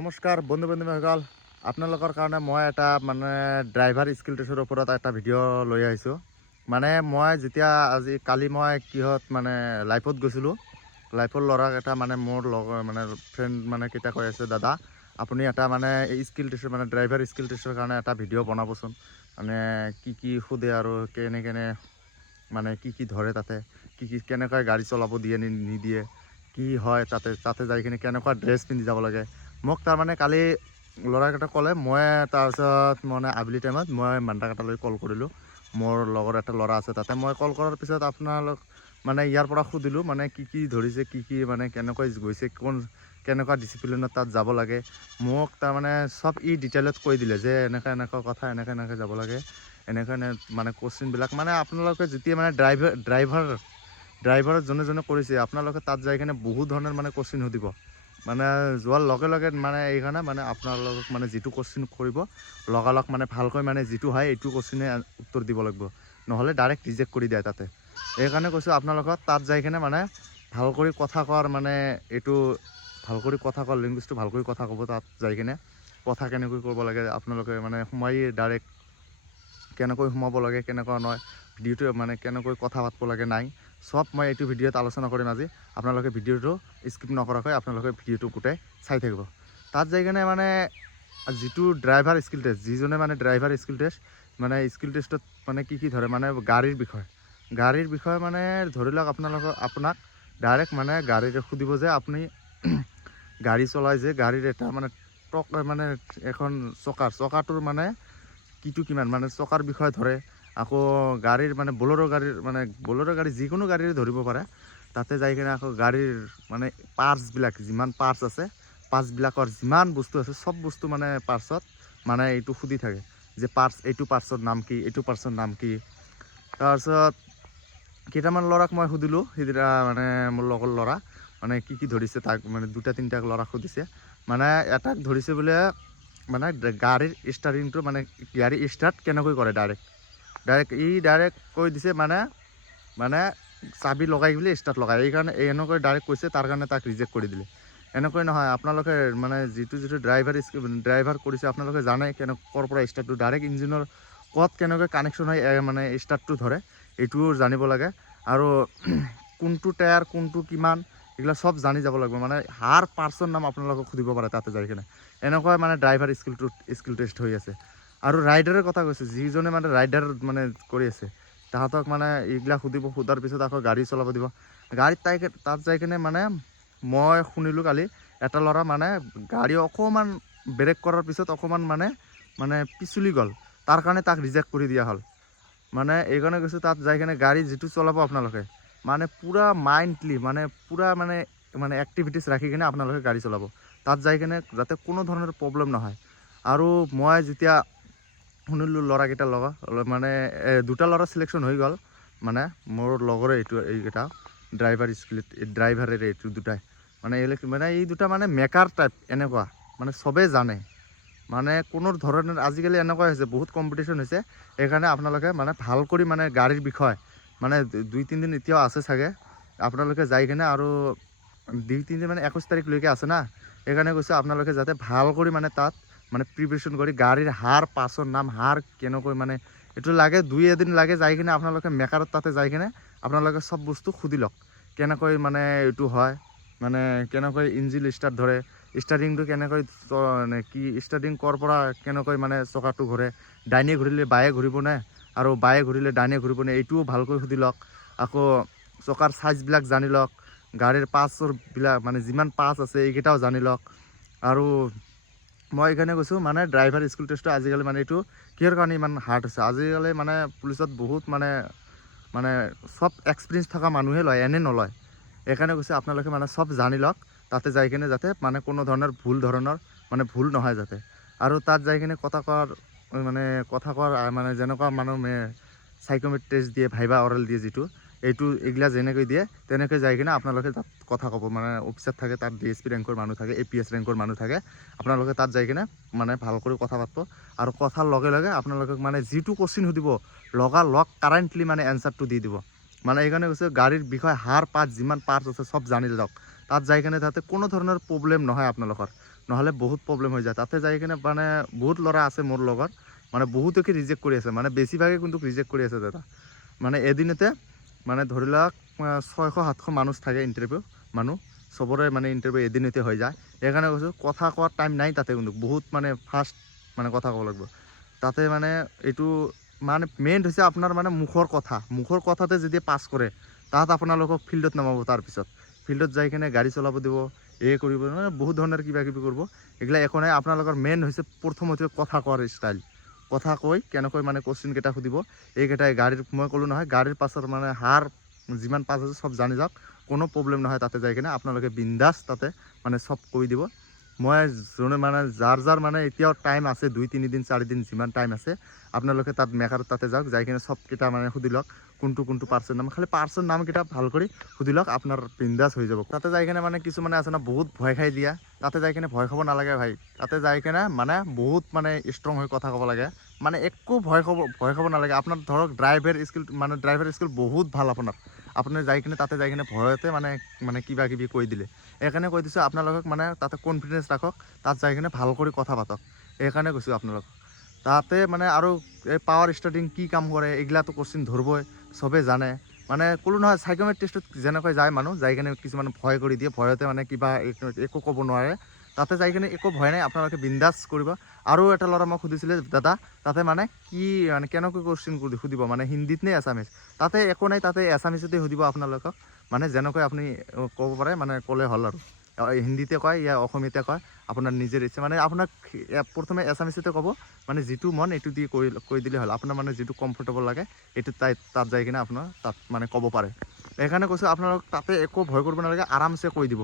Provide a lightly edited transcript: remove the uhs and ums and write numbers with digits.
নমস্কাৰ বন্ধু বান্ধৱীসকল, আপোনালোকৰ কাৰণে মই এটা ড্ৰাইভাৰ স্কিল টেষ্টৰ ওপৰত এটা ভিডিঅ' লৈ আহিছোঁ। মই যেতিয়া কালি মই লাইফত গৈছিলোঁ, লাইফৰ ল'ৰাক এটা মোৰ লগৰ ফ্ৰেণ্ড কেইটা কৈ আছে, দাদা আপুনি এটা স্কিল টেষ্টৰ ড্ৰাইভাৰ স্কিল টেষ্টৰ কাৰণে এটা ভিডিঅ' বনাবচোন। কি সোধে আৰু কেনে কি ধৰে, তাতে কি কেনেকৈ গাড়ী চলাব দিয়ে নিদিয়ে, কি হয় তাতে যাই কিনে কেনেকুৱা ড্ৰেছ পিন্ধি যাব লাগে। মোক কালি ল'ৰাকেইটা ক'লে, মই তাৰপিছত আবেলি টাইমত মই মান্দাকাটালৈ কল কৰিলোঁ। মোৰ লগৰ এটা ল'ৰা আছে তাতে। মই কল কৰাৰ পিছত আপোনালোক ইয়াৰ পৰা সুধিলোঁ কি ধৰিছে, কি কেনেকৈ গৈছে, কেনেকুৱা ডিচিপ্লিনত তাত যাব লাগে। মোক চব ডিটেইলত কৈ দিলে যে এনেকুৱা কথা, এনেকৈ যাব লাগে, এনেকৈ কুৱেশ্যনবিলাক আপোনালোকে যেতিয়া ড্ৰাইভাৰ যোনে কৰিছে, আপোনালোকে তাত যাই কিনে বহুত ধৰণৰ কুৱেশ্যন সুধিব। যোৱাৰ লগে লগে এইকাৰণে আপোনালোকক যিটো কুৱেশ্যন কৰিব লগালগ ভালকৈ যিটো হয় এইটো কুৱেশ্যনে উত্তৰ দিব লাগিব, নহ'লে ডাইৰেক্ট ৰিজেক্ট কৰি দিয়ে তাতে। সেইকাৰণে কৈছোঁ আপোনালোকক তাত যাই কিনে ভাল কৰি কথা কোৱাৰ এইটো ভাল কৰি কথা কোৱাৰ লেংগুৱেজটো ভাল কৰি কথা ক'ব। তাত যাই কিনে কথা কেনেকৈ কৰিব লাগে, আপোনালোকে সোমাই ডাইৰেক্ট কেনেকৈ সোমাব লাগে, কেনেকুৱা নহয়, ভিডিঅ'টো কেনেকৈ কথা পাতিব লাগে নাই, চব মই এইটো ভিডিঅ'ত আলোচনা কৰিম আজি। আপোনালোকে ভিডিঅ'টো স্কিপ নকৰাকৈ আপোনালোকে ভিডিঅ'টো গোটেই চাই থাকিব। তাত যাই কিনে যিটো ড্ৰাইভাৰ স্কিল টেষ্ট, যিজনে ড্ৰাইভাৰ স্কিল টেষ্ট স্কিল টেষ্টত কি ধৰে গাড়ীৰ বিষয়ে ধৰি লওক আপোনাক ডাইৰেক্ট গাড়ীৰ সুধিব যে আপুনি গাড়ী চলাই যে গাড়ীৰ এটা টক এখন চকাটোৰ কিটো কিমান চকাৰ বিষয়ে ধৰে। আকৌ গাড়ীৰ বলেৰ' গাড়ী যিকোনো গাড়ীৰে ধৰিব পাৰে। তাতে যাই কিনে আকৌ গাড়ীৰ পাৰ্টছবিলাক, যিমান পাৰ্টছ আছে, পাৰ্টছবিলাকৰ যিমান বস্তু আছে, চব বস্তু পাৰ্টছত এইটো সুধি থাকে যে এইটো পাৰ্টছৰ নাম কি, এইটো পাৰ্টছৰ নাম কি। তাৰপিছত কেইটামান ল'ৰাক মই সুধিলোঁ, সেইদিনা মোৰ লগৰ ল'ৰা কি ধৰিছে, তাক দুটা তিনিটাক ল'ৰাক সুধিছে। এটাক ধৰিছে বোলে গাড়ীৰ ষ্টাৰিংটো গাড়ী ষ্টাৰ্ট কেনেকৈ কৰে, ডাইৰেক্ট কৈ দিছে চাবি লগাই বুলি ষ্টাৰ্ট লগাই, এইকাৰণে এনেকৈ ডাইৰেক্ট কৈছে, তাৰ কাৰণে তাক ৰিজেক্ট কৰি দিলে। এনেকৈ নহয়, আপোনালোকে যিটো ড্ৰাইভাৰ কৰিছে আপোনালোকে জানে ক'ৰ পৰা ষ্টাৰ্টটো ডাইৰেক্ট ইঞ্জিনৰ ক'ত কেনেকৈ কানেকশ্যন হয় ষ্টাৰ্টটো ধৰে, এইটোও জানিব লাগে। আৰু কোনটো টায়াৰ কোনটো কিমান, এইবিলাক চব জানি যাব লাগিব। হাৰ পাৰ্চৰ নাম আপোনালোকক সুধিব পাৰে তাতে যাই কিনে। এনেকুৱা ড্ৰাইভাৰ স্কিল টেষ্ট হৈ আছে। আৰু ৰাইডাৰৰ কথা কৈছে, যিজনে ৰাইডাৰ কৰি আছে, তাহাঁতক এইবিলাক সুধিব। সোধাৰ পিছত আকৌ গাড়ী চলাব দিব। গাড়ীত তাত যাই কিনে মই শুনিলোঁ কালি এটা ল'ৰা গাড়ী অকণমান ব্ৰেক কৰাৰ পিছত অকণমান পিছলি গ'ল, তাৰ কাৰণে তাক ৰিজেক্ট কৰি দিয়া হ'ল। এইকাৰণে কৈছোঁ তাত যাই কিনে গাড়ী যিটো চলাব আপোনালোকে পূৰা মাইণ্ডলি পূৰা এক্টিভিটিছ ৰাখি কিনে আপোনালোকে গাড়ী চলাব। তাত যাই কিনে যাতে কোনো ধৰণৰ প্ৰব্লেম নহয়। আৰু মই যেতিয়া শুনিলোঁ ল'ৰাকেইটাৰ লগত দুটা ল'ৰা চিলেকশ্যন হৈ গ'ল, মোৰ লগৰে এইকেইটা ড্ৰাইভাৰেৰে এইটো দুটাই এই দুটা মেকাৰ টাইপ, এনেকুৱা চবেই জানে। কোনো ধৰণৰ আজিকালি এনেকুৱা হৈছে, বহুত কম্পিটিশ্যন হৈছে। সেইকাৰণে আপোনালোকে ভাল কৰি গাড়ীৰ বিষয়ে 2-3 দিন এতিয়াও আছে চাগে, আপোনালোকে যাই কিনে আৰু 2-3 দিন 21 তাৰিখলৈকে আছে না। সেইকাৰণে কৈছোঁ আপোনালোকে যাতে ভাল কৰি তাত প্ৰিপাৰেশ্যন কৰি গাড়ীৰ হাৰ পাছৰ নাম, হাৰ কেনেকৈ এইটো লাগে 2-এদিন লাগে, যাই কিনে আপোনালোকে মেকাৰত তাতে যাই কিনে আপোনালোকে চব বস্তু সুধি লওক, কেনেকৈ এইটো হয়, কেনেকৈ ইঞ্জিন ষ্টাৰ্ট ধৰে, ষ্টাৰ্টিংটো কেনেকৈ কি ষ্টাৰ্টিং ক'ৰ পৰা কেনেকৈ চকাটো ঘূৰে, ডাইনে ঘূৰিলে বায়ে ঘূৰিবনে আৰু বায়ে ঘূৰিলে ডাইনে ঘূৰিবনে, এইটোও ভালকৈ সুধি লওক। আকৌ চকাৰ চাইজবিলাক জানি লওক, গাড়ীৰ পাৰ্টছৰবিলাক যিমান পাৰ্টছ আছে এইকেইটাও জানি লওক। আৰু মই এইকাৰণে কৈছোঁ ড্ৰাইভাৰ স্কিল টেষ্টটো আজিকালি এইটো কিহৰ কাৰণে ইমান হাৰ্ড হৈছে। আজিকালি পুলিচত বহুত চব এক্সপিৰিয়েঞ্চ থকা মানুহে লয়, এনে নলয়। এইকাৰণে কৈছোঁ আপোনালোকে চব জানি লওক, তাতে যাই কিনে যাতে কোনো ধৰণৰ ভুল নহয় যাতে। আৰু তাত যাই কিনে কথা কোৱাৰ যেনেকুৱা চাইক'মেট্ৰিক টেষ্ট দিয়ে, ভাইবা অৰেল দিয়ে, এইগিলা যেনেকৈ দিয়ে তেনেকৈ যাই কিনে আপোনালোকে তাত কথা ক'ব। অফিচাৰ থাকে তাত, DSP ৰেংকৰ মানুহ থাকে, APS ৰেংকৰ মানুহ থাকে। আপোনালোকে তাত যাই কিনে ভাল কৰি কথা পাতিব। আৰু কথাৰ লগে লগে আপোনালোকক যিটো কুৱেশ্যন সুধিব লগালগ কাৰেণ্টলি এনচাৰটো দি দিব। এইকাৰণে কৈছোঁ গাড়ীৰ বিষয়ে হাৰ পাৰ্টছ যিমান পাৰ্টছ আছে চব জানি লওক। তাত যাই কিনে যাতে কোনো ধৰণৰ প্ৰব্লেম নহয় আপোনালোকৰ, নহ'লে বহুত প্ৰব্লেম হৈ যায়। তাতে যাই কিনে মানে বহুত ল'ৰা আছে মোৰ লগত, মানে বহুতকে ৰিজেক্ট কৰি আছে, মানে বেছিভাগে কিন্তু ৰিজেক্ট কৰি আছে দাদা। মানে এদিনতে মানে ধৰি লওক 600-700 মানুহ থাকে ইণ্টাৰভিউ মানুহ, চবৰে মানে ইণ্টাৰভিউ এদিনতে হৈ যায়। সেইকাৰণে কৈছোঁ কথা কোৱাৰ টাইম নাই তাতে, কিন্তু বহুত মানে ফাষ্ট মানে কথা ক'ব লাগিব তাতে। মানে এইটো মানে মেইন হৈছে আপোনাৰ মানে মুখৰ কথাতে যদি পাছ কৰে, তাত আপোনালোকক ফিল্ডত নমাব। তাৰপিছত ফিল্ডত যাই কিনে গাড়ী চলাব দিব, কৰিব, মানে বহুত ধৰণৰ কিবা কিবি কৰিব। এইগিলা একো নাই, আপোনালোকৰ মেইন হৈছে প্ৰথমতে কথা কোৱাৰ ষ্টাইল। কথা কৈ কেনেকৈ মানে কোৱেশ্চন কেইটা সুধিব, এইকেইটাই গাড়ীৰ, মই ক'লোঁ নহয় গাড়ীৰ পাছৰ মানে যিমান পাছ আছে চব জানি যাওক, কোনো প্ৰব্লেম নহয়। তাতে যাই কিনে আপোনালোকে বিন্দাছ তাতে মানে চব কৈ দিব। মই মানে যাৰ মানে এতিয়াও টাইম আছে, 2-3 দিন 4 দিন যিমান টাইম আছে, আপোনালোকে তাত মেকাৰ তাতে যাওক, যাই কিনে চবকেইটা মানে সুধি লওক কোনটো পাৰ্চন নাম, খালি পাৰ্চন নামকেইটা ভাল কৰি সুধি লওক, আপোনাৰ বিন্দাছ হৈ যাব। তাতে যাই কিনে মানে কিছুমানে আছে ন বহুত ভয় খাই দিয়া, তাতে যাই কিনে ভয় খাব নালাগে ভাই। তাতে যাই কিনে মানে বহুত মানে ষ্ট্ৰং হৈ কথা ক'ব লাগে, মানে একো ভয় খাব নালাগে। আপোনাৰ ধৰক ড্ৰাইভাৰ স্কিল বহুত ভাল আপুনি যাই কিনে তাতে যাই কিনে ভয়তে মানে কিবা কিবি কৈ দিলে। সেইকাৰণে কৈ দিছোঁ আপোনালোকক, মানে তাতে কনফিডেঞ্চ ৰাখক, তাত যাই কিনে ভাল কৰি কথা পাতক। সেইকাৰণে কৈছোঁ আপোনালোক তাতে মানে। আৰু এই পাৱাৰ ষ্টাৰ্টিং কি কাম কৰে এইগিলাটো কোৱেশ্চন ধৰিবই, চবেই জানে। মানে ক'লো নহয় সাইকোমেট্ৰিক টেষ্টত যেনেকৈ যায় মানুহ, যাই কিনে কিছুমান ভয় কৰি দিয়ে, ভয়তে মানে কিবা একো ক'ব নোৱাৰে। তাতে যাই কিনে একো ভয় নাই, আপোনালোকে বিন্দাছ কৰিব। আৰু এটা ল'ৰা মোক সুধিছিলে দাদা, তাতে মানে কি মানে কেনেকৈ কোৱেশ্চন সুধিব, মানে হিন্দীত নে এছামিছ? তাতে একো নাই, তাতে এছামিছতে সুধিব আপোনালোকক, মানে যেনেকৈ আপুনি ক'ব পাৰে মানে ক'লে হ'ল আৰু। হিন্দীতে কয় ইয়া অসমীয়াতে কয়, আপোনাৰ নিজেৰ ইচ্ছা। মানে আপোনাক প্ৰথমে এছামিছতে ক'ব, মানে যিটো মন এইটো দি কৈ দিলে হ'ল। আপোনাৰ মানে যিটো কমফৰ্টেবল লাগে এইটো তাত যাই কিনে আপোনাৰ তাত মানে ক'ব পাৰে। সেইকাৰণে কৈছোঁ আপোনালোক তাতে একো ভয় কৰিব নালাগে, আৰামছে কৈ দিব।